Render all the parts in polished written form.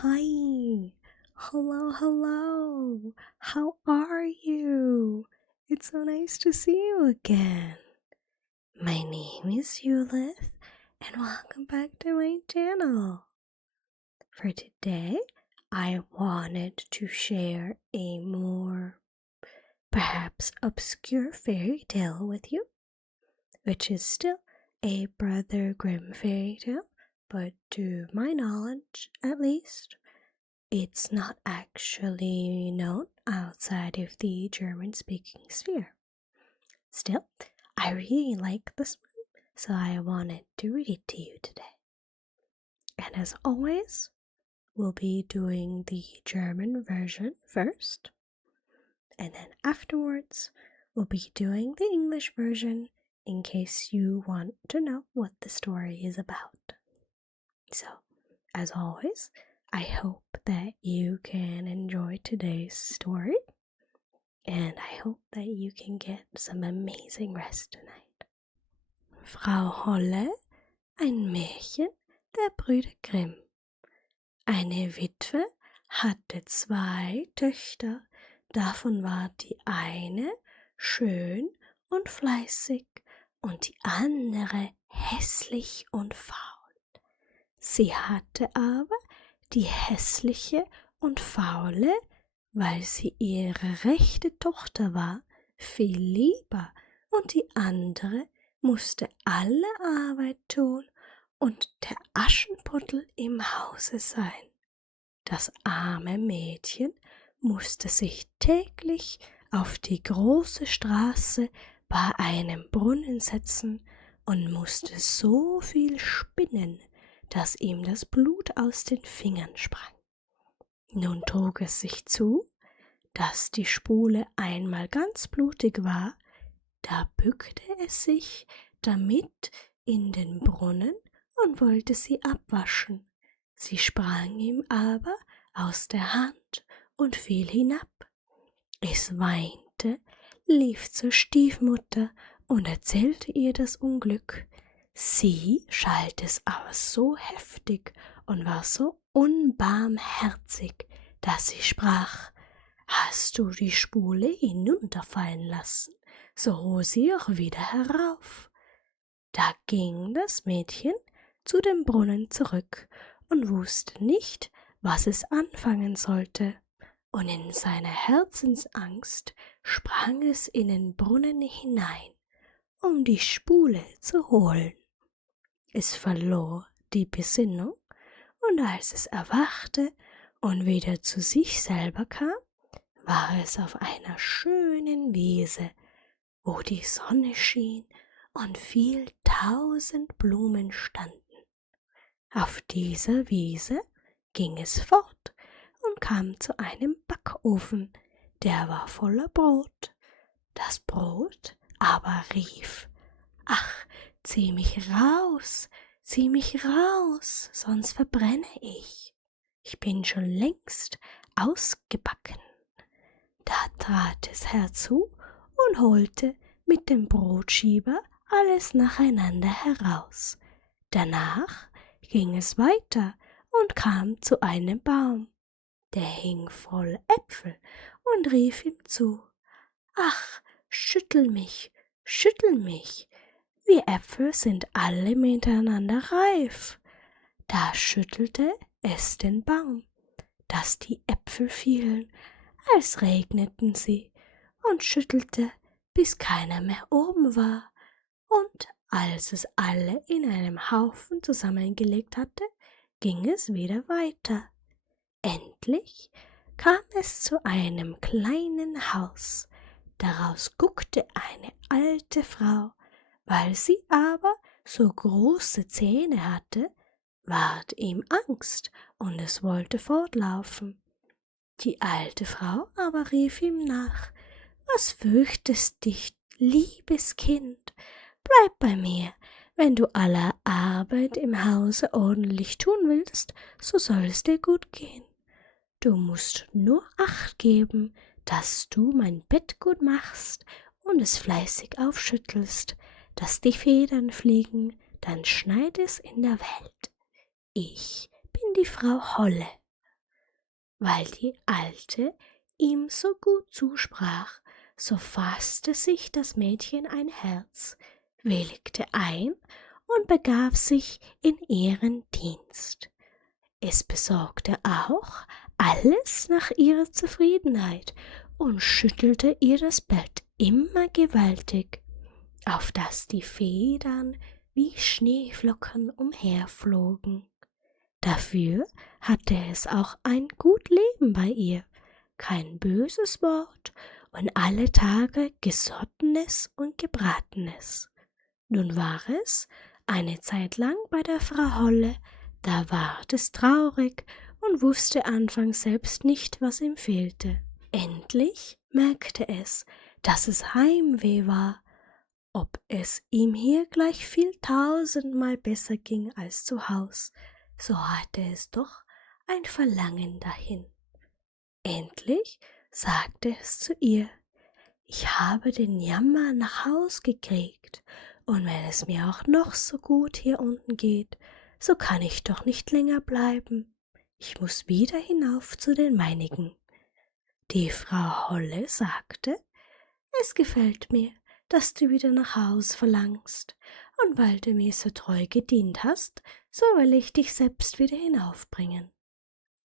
Hi, hello, how are you? It's so nice to see you again. My name is Eulith and welcome back to my channel. For today, I wanted to share a more perhaps obscure fairy tale with you, which is still a Brother Grimm fairy tale, but to my knowledge at least, it's not actually known outside of the German-speaking sphere. Still, I really like this one, so I wanted to read it to you today. And as always, we'll be doing the German version first, and then afterwards, we'll be doing the English version in case you want to know what the story is about. So, as always, I hope that you can enjoy today's story, and I hope that you can get some amazing rest tonight. Frau Holle, ein Märchen der Brüder Grimm. Eine Witwe hatte 2 Töchter, davon war die eine schön und fleißig und die andere hässlich und faul. Sie hatte aber die hässliche und faule, weil sie ihre rechte Tochter war, viel lieber, und die andere musste alle Arbeit tun und der Aschenputtel im Hause sein. Das arme Mädchen musste sich täglich auf die große Straße bei einem Brunnen setzen und musste so viel spinnen, dass ihm das Blut aus den Fingern sprang. Nun trug es sich zu, dass die Spule einmal ganz blutig war, da bückte es sich damit in den Brunnen und wollte sie abwaschen. Sie sprang ihm aber aus der Hand und fiel hinab. Es weinte, lief zur Stiefmutter und erzählte ihr das Unglück. Sie schalt es aber so heftig und war so unbarmherzig, dass sie sprach: »Hast du die Spule hinunterfallen lassen, so hol sie auch wieder herauf.« Da ging das Mädchen zu dem Brunnen zurück und wusste nicht, was es anfangen sollte, und in seiner Herzensangst sprang es in den Brunnen hinein, um die Spule zu holen. Es verlor die Besinnung, und als es erwachte und wieder zu sich selber kam, war es auf einer schönen Wiese, wo die Sonne schien und viel 1000 Blumen standen. Auf dieser Wiese ging es fort und kam zu einem Backofen, der war voller Brot. Das Brot aber rief: »Ach, zieh mich raus, sonst verbrenne ich. Ich bin schon längst ausgebacken.« Da trat es herzu und holte mit dem Brotschieber alles nacheinander heraus. Danach ging es weiter und kam zu einem Baum. Der hing voll Äpfel und rief ihm zu: »Ach, schüttel mich, wir Äpfel sind alle miteinander reif.« Da schüttelte es den Baum, dass die Äpfel fielen, als regneten sie, und schüttelte, bis keiner mehr oben war. Und als es alle in einem Haufen zusammengelegt hatte, ging es wieder weiter. Endlich kam es zu einem kleinen Haus. Daraus guckte eine alte Frau. Weil sie aber so große Zähne hatte, ward ihm Angst und es wollte fortlaufen. Die alte Frau aber rief ihm nach: »Was fürchtest dich, liebes Kind? Bleib bei mir. Wenn du alle Arbeit im Hause ordentlich tun willst, so soll es dir gut gehen. Du musst nur Acht geben, dass du mein Bett gut machst und es fleißig aufschüttelst, dass die Federn fliegen, dann schneid es in der Welt. Ich bin die Frau Holle.« Weil die Alte ihm so gut zusprach, so fasste sich das Mädchen ein Herz, willigte ein und begab sich in ihren Dienst. Es besorgte auch alles nach ihrer Zufriedenheit und schüttelte ihr das Bett immer gewaltig, auf dass die Federn wie Schneeflocken umherflogen. Dafür hatte es auch ein gut Leben bei ihr, kein böses Wort und alle Tage Gesottenes und Gebratenes. Nun war es eine Zeit lang bei der Frau Holle, da ward es traurig und wusste anfangs selbst nicht, was ihm fehlte. Endlich merkte es, dass es Heimweh war, ob es ihm hier gleich viel tausendmal besser ging als zu Haus, so hatte es doch ein Verlangen dahin. Endlich sagte es zu ihr: »Ich habe den Jammer nach Haus gekriegt, und wenn es mir auch noch so gut hier unten geht, so kann ich doch nicht länger bleiben. Ich muß wieder hinauf zu den meinigen.« Die Frau Holle sagte: »Es gefällt mir, dass du wieder nach Haus verlangst, und weil du mir so treu gedient hast, so will ich dich selbst wieder hinaufbringen.«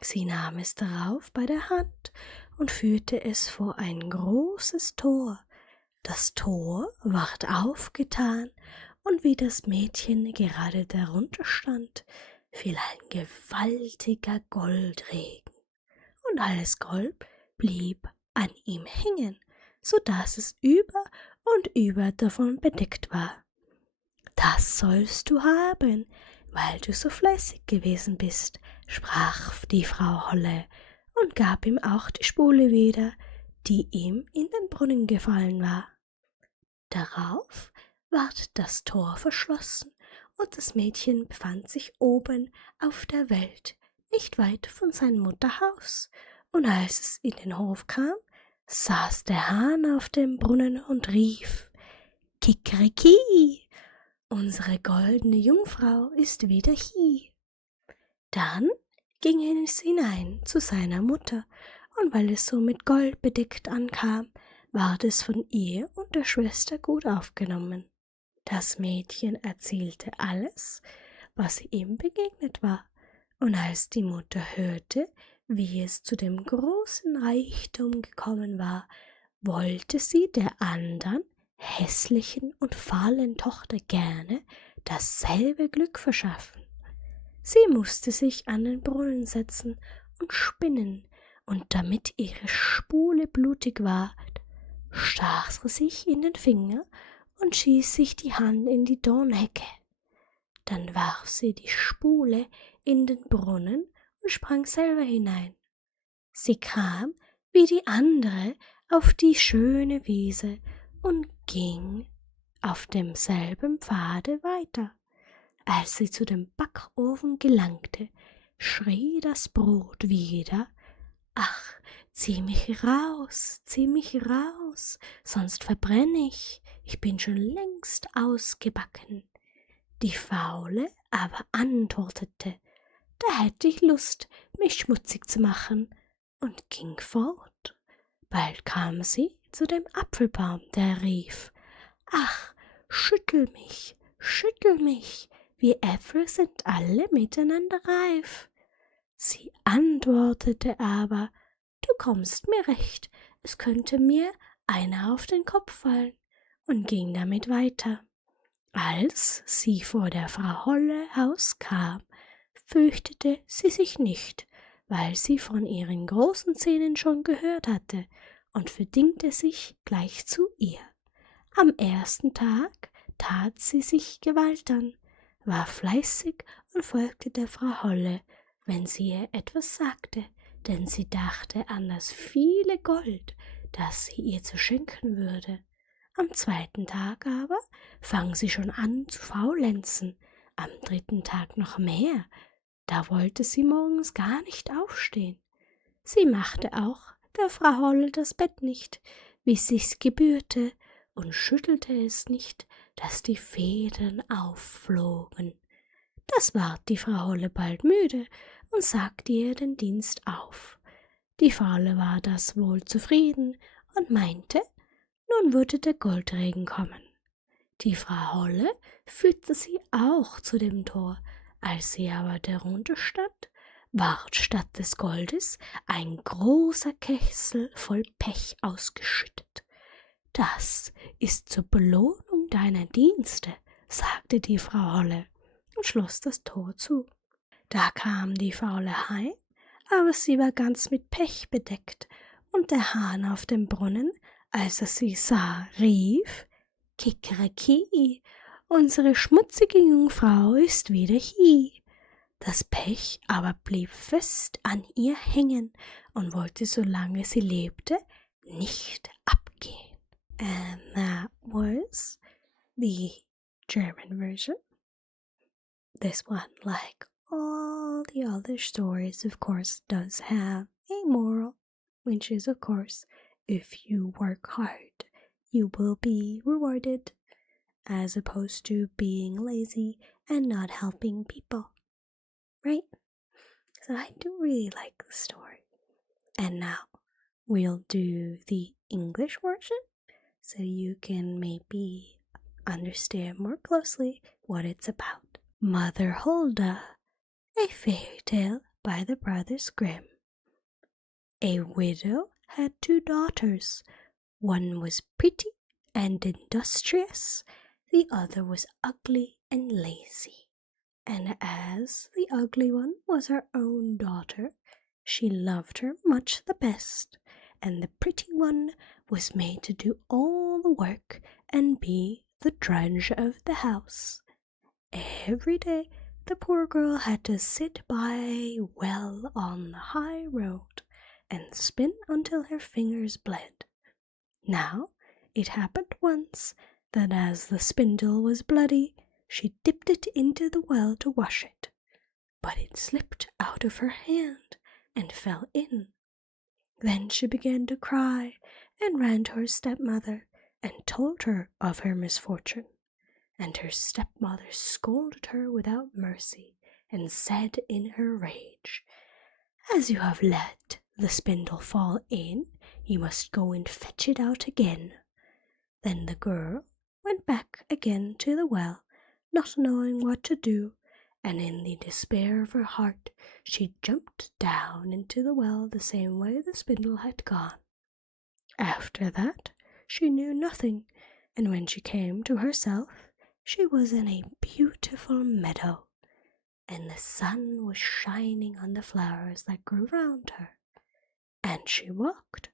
Sie nahm es darauf bei der Hand und führte es vor ein großes Tor. Das Tor ward aufgetan, und wie das Mädchen gerade darunter stand, fiel ein gewaltiger Goldregen, und alles Gold blieb an ihm hängen, so daß es über und über davon bedeckt war. »Das sollst du haben, weil du so fleißig gewesen bist«, sprach die Frau Holle und gab ihm auch die Spule wieder, die ihm in den Brunnen gefallen war. Darauf ward das Tor verschlossen, und das Mädchen befand sich oben auf der Welt, nicht weit von seinem Mutterhaus, und als es in den Hof kam, saß der Hahn auf dem Brunnen und rief: »Kikeriki! Unsere goldene Jungfrau ist wieder hie.« Dann ging es hinein zu seiner Mutter, und weil es so mit Gold bedeckt ankam, ward es von ihr und der Schwester gut aufgenommen. Das Mädchen erzählte alles, was ihm begegnet war, und als die Mutter hörte, wie es zu dem großen Reichtum gekommen war, wollte sie der andern hässlichen und fahlen Tochter gerne dasselbe Glück verschaffen. Sie musste sich an den Brunnen setzen und spinnen, und damit ihre Spule blutig ward, stach sie sich in den Finger und stieß sich die Hand in die Dornhecke. Dann warf sie die Spule in den Brunnen und sprang selber hinein. Sie kam wie die andere auf die schöne Wiese und ging auf demselben Pfade weiter. Als sie zu dem Backofen gelangte, schrie das Brot wieder: »Ach, zieh mich raus, sonst verbrenn ich bin schon längst ausgebacken.« Die Faule aber antwortete: »Da hätte ich Lust, mich schmutzig zu machen«, und ging fort. Bald kam sie zu dem Apfelbaum, der rief: »Ach, schüttel mich, wir Äpfel sind alle miteinander reif.« Sie antwortete aber: »Du kommst mir recht, es könnte mir einer auf den Kopf fallen«, und ging damit weiter. Als sie vor der Frau Holle Haus kam, fürchtete sie sich nicht, weil sie von ihren großen Zähnen schon gehört hatte, und verdingte sich gleich zu ihr. Am ersten Tag tat sie sich Gewalt an, war fleißig und folgte der Frau Holle, wenn sie ihr etwas sagte, denn sie dachte an das viele Gold, das sie ihr zu schenken würde. Am zweiten Tag aber fang sie schon an zu faulenzen, am dritten Tag noch mehr, da wollte sie morgens gar nicht aufstehen. Sie machte auch der Frau Holle das Bett nicht, wie sich's gebührte, und schüttelte es nicht, dass die Federn aufflogen. Das ward die Frau Holle bald müde und sagte ihr den Dienst auf. Die Faule war das wohl zufrieden und meinte, nun würde der Goldregen kommen. Die Frau Holle führte sie auch zu dem Tor. Als sie aber darunter stand, ward statt des Goldes ein großer Kessel voll Pech ausgeschüttet. »Das ist zur Belohnung deiner Dienste«, sagte die Frau Holle und schloss das Tor zu. Da kam die Faule heim, aber sie war ganz mit Pech bedeckt, und der Hahn auf dem Brunnen, als er sie sah, rief: »Kikeriki, unsere schmutzige Jungfrau ist wieder hie.« Das Pech aber blieb fest an ihr hängen und wollte, solange sie lebte, nicht abgehen. And that was the German version. This one, like all the other stories, of course, does have a moral, which is, of course, if you work hard, you will be rewarded, as opposed to being lazy and not helping people, right? So I do really like the story. And now we'll do the English version, so you can maybe understand more closely what it's about. Mother Hulda, a fairy tale by the Brothers Grimm. A widow had 2 daughters. One was pretty and industrious, the other was ugly and lazy. And as the ugly one was her own daughter, she loved her much the best, and the pretty one was made to do all the work and be the drudge of the house. Every day the poor girl had to sit by a well on the high road and spin until her fingers bled. Now it happened once that as the spindle was bloody, she dipped it into the well to wash it, but it slipped out of her hand and fell in. Then she began to cry and ran to her stepmother and told her of her misfortune. And her stepmother scolded her without mercy and said in her rage, "As you have let the spindle fall in, you must go and fetch it out again." Then the girl went back again to the well, not knowing what to do, and in the despair of her heart she jumped down into the well the same way the spindle had gone. After that she knew nothing, and when she came to herself, she was in a beautiful meadow, and the sun was shining on the flowers that grew round her. And she walked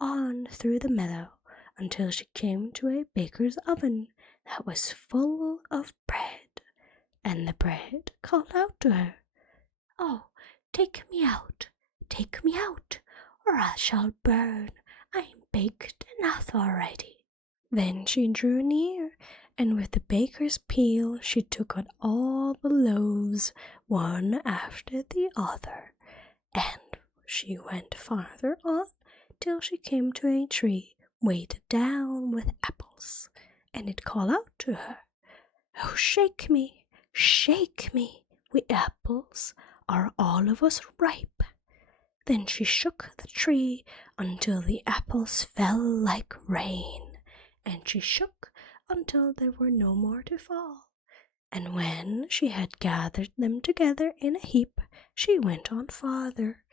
on through the meadow until she came to a baker's oven that was full of bread, and the bread called out to her, "Oh, take me out, or I shall burn. I am baked enough already." Then she drew near, and with the baker's peel she took out all the loaves, one after the other, and she went farther on till she came to a tree weighted down with apples, and it called out to her, "Oh, shake me, we apples are all of us ripe." Then she shook the tree until the apples fell like rain, and she shook until there were no more to fall. And when she had gathered them together in a heap, she went on farther.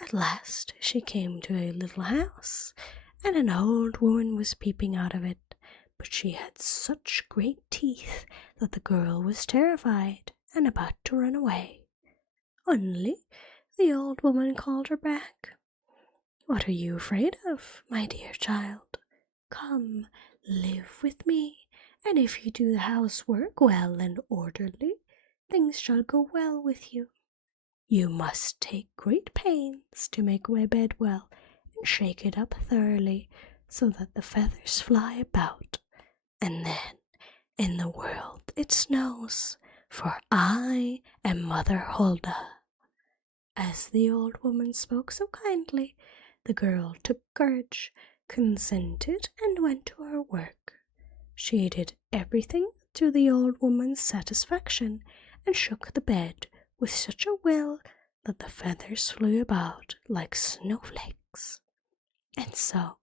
At last she came to a little house, and an old woman was peeping out of it, but she had such great teeth that the girl was terrified and about to run away. Only the old woman called her back. "What are you afraid of, my dear child? Come, live with me, and if you do the housework well and orderly, things shall go well with you. You must take great pains to make my bed well and shake it up thoroughly so that the feathers fly about, and then in the world it snows, for I am Mother Hulda." As the old woman spoke so kindly, the girl took courage, consented, and went to her work. She did everything to the old woman's satisfaction, and shook the bed with such a will that the feathers flew about like snowflakes. And so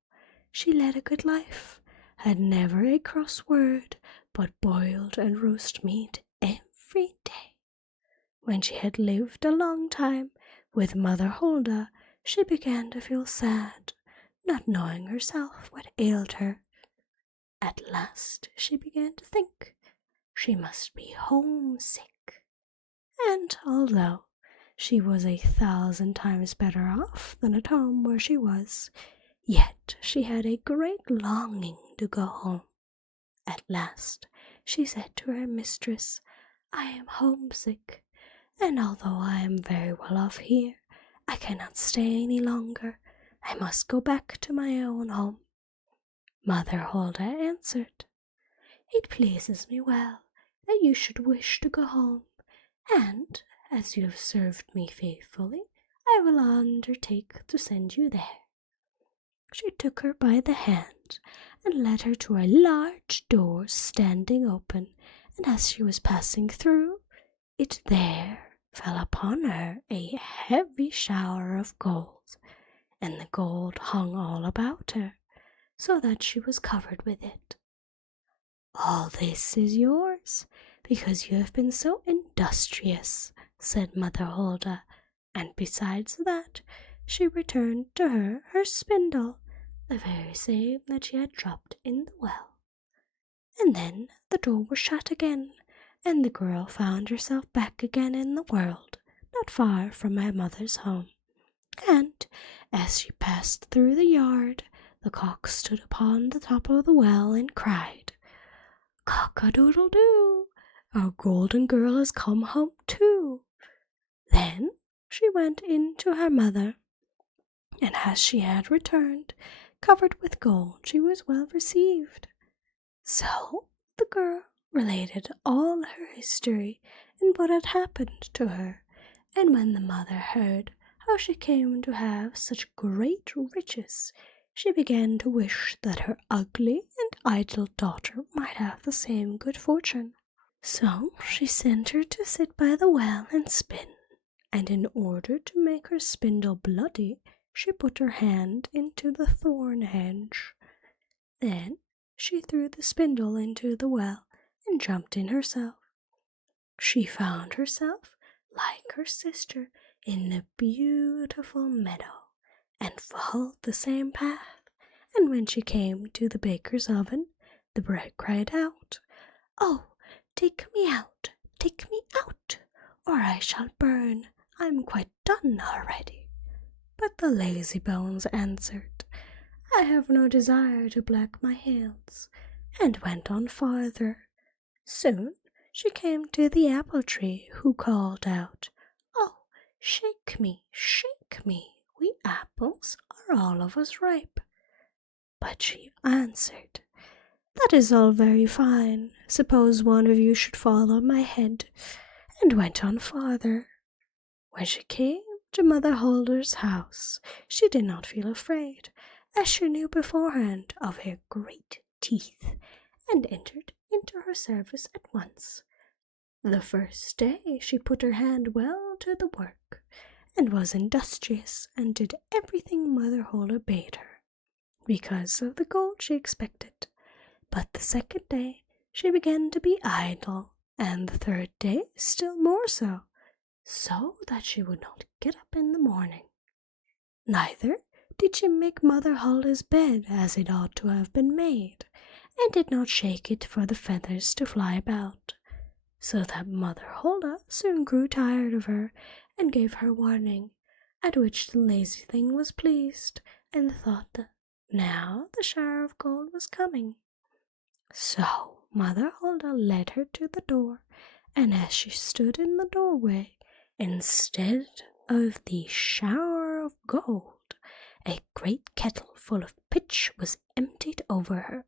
she led a good life, had never a cross word, but boiled and roast meat every day. When she had lived a long time with Mother Hulda, she began to feel sad, not knowing herself what ailed her. At last she began to think she must be homesick. And although she was 1,000 times better off than at home where she was, yet she had a great longing to go home. At last she said to her mistress, "I am homesick, and although I am very well off here, I cannot stay any longer. I must go back to my own home." Mother Hulda answered, "It pleases me well that you should wish to go home, and as you have served me faithfully, I will undertake to send you there." She took her by the hand and led her to a large door standing open, and as she was passing through, it there fell upon her a heavy shower of gold, and the gold hung all about her, so that she was covered with it. "All this is yours, because you have been so industrious," said Mother Hulda, and besides that, she returned to her spindle, the very same that she had dropped in the well. And then the door was shut again, and the girl found herself back again in the world, not far from her mother's home. And as she passed through the yard, the cock stood upon the top of the well and cried, "Cock-a-doodle-doo, our golden girl has come home too." Then she went in to her mother, and as she had returned, covered with gold, she was well received. So the girl related all her history and what had happened to her, and when the mother heard how she came to have such great riches, she began to wish that her ugly and idle daughter might have the same good fortune. So she sent her to sit by the well and spin, and in order to make her spindle bloody, she put her hand into the thorn hedge. Then she threw the spindle into the well and jumped in herself. She found herself, like her sister, in the beautiful meadow, and followed the same path, and when she came to the baker's oven, the bread cried out, "Oh, take me out, or I shall burn. I'm quite done already." But the lazy bones answered, "I have no desire to black my hands," and went on farther. Soon she came to the apple tree, who called out, "Oh, shake me, we apples are all of us ripe." But she answered, "That is all very fine. Suppose one of you should fall on my head," and went on farther. When she came to Mother Hulda's house, she did not feel afraid, as she knew beforehand of her great teeth, and entered into her service at once. The first day she put her hand well to the work, and was industrious, and did everything Mother Hulda bade her, because of the gold she expected. But the second day she began to be idle, and the third day still more so that she would not get up in the morning. Neither did she make Mother Hulda's bed as it ought to have been made, and did not shake it for the feathers to fly about, so that Mother Hulda soon grew tired of her, and gave her warning, at which the lazy thing was pleased, and thought that now the shower of gold was coming. So Mother Hulda led her to the door, and as she stood in the doorway, instead of the shower of gold, a great kettle full of pitch was emptied over her.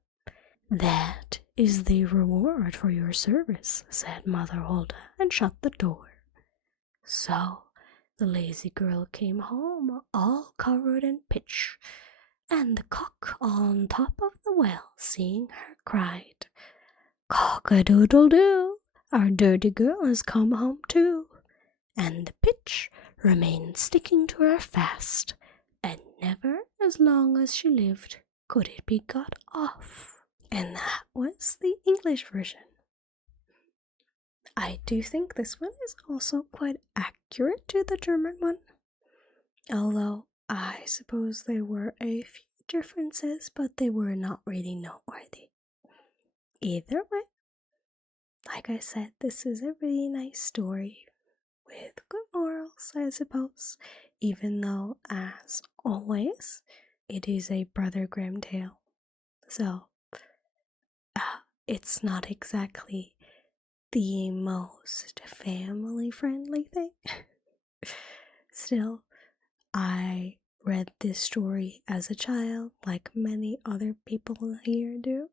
"That is the reward for your service," said Mother Hulda, and shut the door. So the lazy girl came home all covered in pitch, and the cock on top of the well, seeing her, cried, "Cock-a-doodle-doo, our dirty girl has come home too," and the pitch remained sticking to her fast, and never as long as she lived could it be got off. And that was the English version. I do think this one is also quite accurate to the German one, although I suppose there were a few differences, but they were not really noteworthy. Either way, like I said, this is a really nice story with good morals, I suppose, even though, as always, it is a Brother Grimm tale. So, it's not exactly the most family-friendly thing. Still, I read this story as a child, like many other people here do,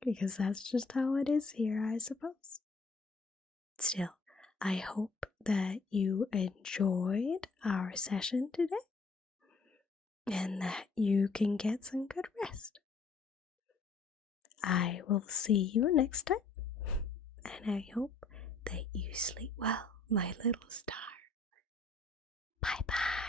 because that's just how it is here, I suppose. Still, I hope that you enjoyed our session today and that you can get some good rest. I will see you next time, and I hope that you sleep well, my little star. Bye bye.